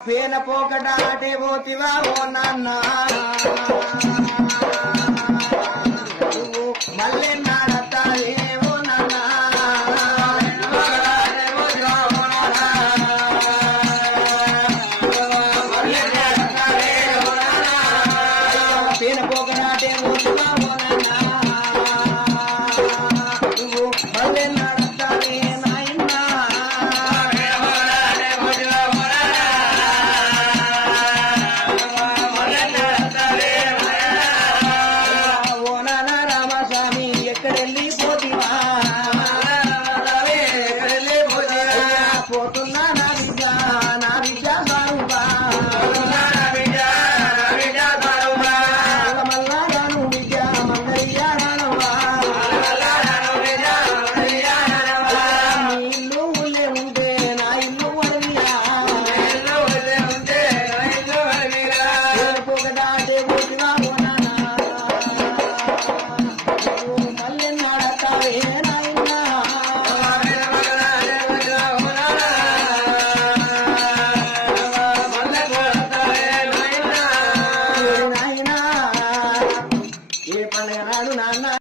పేన పోకట ఆటే పోతివా ఓ నాన్న. పోతున్నా.